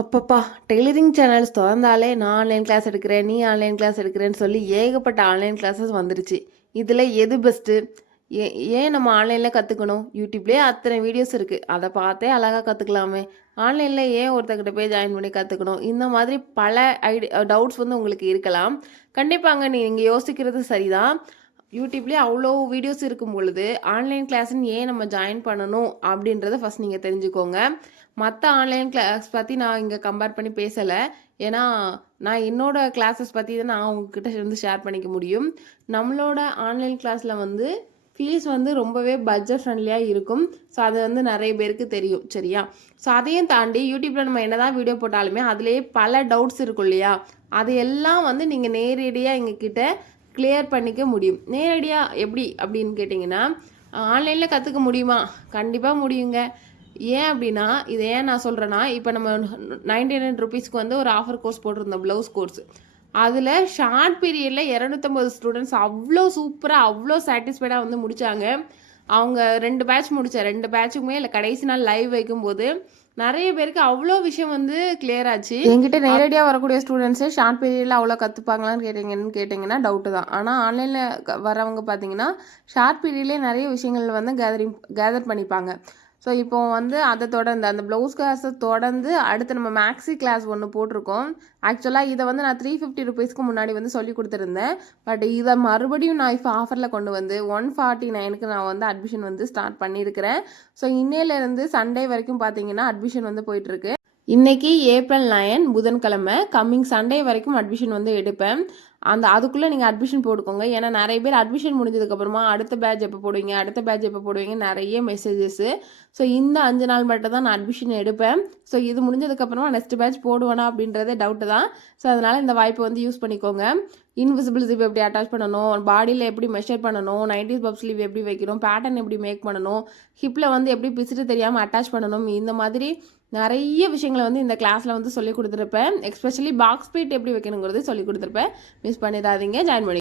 அப்பப்பா! Tailoring channels தொறந்தாலே நான் online class எடுக்கிறேன், நீ ஆன்லைன் கிளாஸ் எடுக்கிறேன்னு சொல்லி ஏகப்பட்ட ஆன்லைன் கிளாஸஸ் வந்துருச்சு. இதில எது பெஸ்ட்டு? ஏ ஏன் நம்ம ஆன்லைன்ல கத்துக்கணும்? யூடியூப்லயே அத்தனை வீடியோஸ் இருக்கு. அத பார்த்தே அழகா கத்துக்கலாமே! ஆன்லைன்ல ஏன் ஒருத்தர்கிட்ட போய் ஜாயின் பண்ணி கத்துக்கணும்? இந்த மாதிரி பல டவுட்ஸ் வந்து உங்களுக்கு இருக்கலாம். கண்டிப்பாங்க நீங்க யோசிக்கிறது சரிதான். யூடியூப்லயே அவ்வளோ வீடியோஸ் இருக்கும் பொழுது, ஆன்லைன் கிளாஸ்ன்னு ஏன் நம்ம ஜாயின் பண்ணணும்? அப்படின்றத ஃபர்ஸ்ட் நீங்க தெரிஞ்சுக்கோங்க. மற்ற ஆன்லைன் கிளாஸ் பற்றி நான் இங்கே கம்பேர் பண்ணி பேசலை. ஏன்னா நான் என்னோட கிளாஸஸ் பற்றி தான் நான் உங்ககிட்ட வந்து ஷேர் பண்ணிக்க முடியும். நம்மளோட ஆன்லைன் கிளாஸில் வந்து ஃபீஸ் வந்து ரொம்பவே பட்ஜெட் ஃப்ரெண்ட்லியாக இருக்கும். ஸோ அது வந்து நிறைய பேருக்கு தெரியும், சரியா? ஸோ அதையும் தாண்டி யூடியூப்பில் நம்ம என்னதான் வீடியோ போட்டாலுமே அதுலேயே பல டவுட்ஸ் இருக்கும் இல்லையா? அதையெல்லாம் வந்து நீங்கள் நேரடியாக எங்ககிட்ட கிளியர் பண்ணிக்க முடியும். நேரடியாக எப்படி அப்படின்னு கேட்டிங்கன்னா, ஆன்லைனில் கற்றுக்க முடியுமா? கண்டிப்பாக முடியுங்க. ஏன் அப்படின்னா, இதை ஏன் நான் சொல்கிறேன்னா, இப்போ நம்ம 99 ருபீஸ்க்கு வந்து ஒரு ஆஃபர் கோர்ஸ் போட்டிருந்தோம், ப்ளவுஸ் கோர்ஸ். அதில் ஷார்ட் பீரியடில் 250 ஸ்டூடெண்ட்ஸ் அவ்வளோ சூப்பராக அவ்வளோ சாட்டிஸ்ஃபைடாக வந்து முடித்தாங்க. அவங்க 2 பேட்ச் முடித்தேன். 2 பேட்சுக்குமே இல்லை கடைசி நாள் லைவ் வைக்கும்போது நிறைய பேருக்கு அவ்வளோ விஷயம் வந்து கிளியர் ஆச்சு. என்கிட்ட நேரடியாக வரக்கூடிய ஸ்டூடெண்ட்ஸே ஷார்ட் பீரியடில் அவ்வளோ கற்றுப்பாங்களான்னு கேட்டிங்கன்னா டவுட்டு தான். ஆனால் ஆன்லைனில் வரவங்க பார்த்தீங்கன்னா ஷார்ட் பீரியட்லேயே நிறைய விஷயங்கள் வந்து கேதர் பண்ணிப்பாங்க. ஸோ இப்போ வந்து அதை தொடர்ந்து அந்த ப்ளவுஸ் கிளாஸை தொடர்ந்து அடுத்து நம்ம மேக்ஸி கிளாஸ் ஒன்று போட்டிருக்கோம். ஆக்சுவலாக இதை வந்து நான் 350 ருபீஸ்க்கு முன்னாடி வந்து சொல்லி கொடுத்துருந்தேன். பட் இதை மறுபடியும் நான் இப்போ ஆஃபரில் கொண்டு வந்து 149க்கு நான் வந்து அட்மிஷன் வந்து ஸ்டார்ட் பண்ணியிருக்கிறேன். ஸோ இன்னையிலேருந்து சண்டே வரைக்கும் பார்த்தீங்கன்னா அட்மிஷன் வந்து போயிட்டுருக்கு. இன்னைக்கு ஏப்ரல் 9 புதன்கிழமை, கம்மிங் சண்டே வரைக்கும் அட்மிஷன் வந்து எடுப்பேன். அதுக்குள்ளே நீங்கள் அட்மிஷன் போட்டுக்கோங்க. ஏன்னா நிறைய பேர் அட்மிஷன் முடிஞ்சதுக்கப்புறமா அடுத்த பேட்ச் எப்போ போடுவீங்க, அடுத்த பேட்ச் எப்போ போடுவீங்க நிறைய மெசேஜஸ்ஸு. ஸோ இந்த 5 நாள் மட்டும் தான் நான் அட்மிஷன் எடுப்பேன். ஸோ இது முடிஞ்சதுக்கப்புறமா நெக்ஸ்ட் பேட்ச் போடுவேனா அப்படின்றதே டவுட்டு தான். ஸோ அதனால் இந்த வாய்ப்பை வந்து யூஸ் பண்ணிக்கோங்க. இன்விசிபிள் ஜிப் எப்படி அட்டாச் பண்ணணும், பாடியில் எப்படி மெஷர் பண்ணணும், 90s பப் ஸ்லீவ் எப்படி வைக்கணும், பேட்டர்ன் எப்படி மேக் பண்ணணும், ஹிப்பில் வந்து எப்படி பிசிட்டு தெரியாமல் அட்டாச் பண்ணணும், இந்த மாதிரி நிறைய விஷயங்களை வந்து இந்த கிளாஸில் வந்து சொல்லி கொடுத்துருப்பேன். எஸ்பெஷலி பாக்ஸ் பீட் எப்படி வைக்கணுங்கிறது சொல்லி கொடுத்துருப்பேன். மிஸ் பண்ணிடாதீங்க, ஜாயின் பண்ணி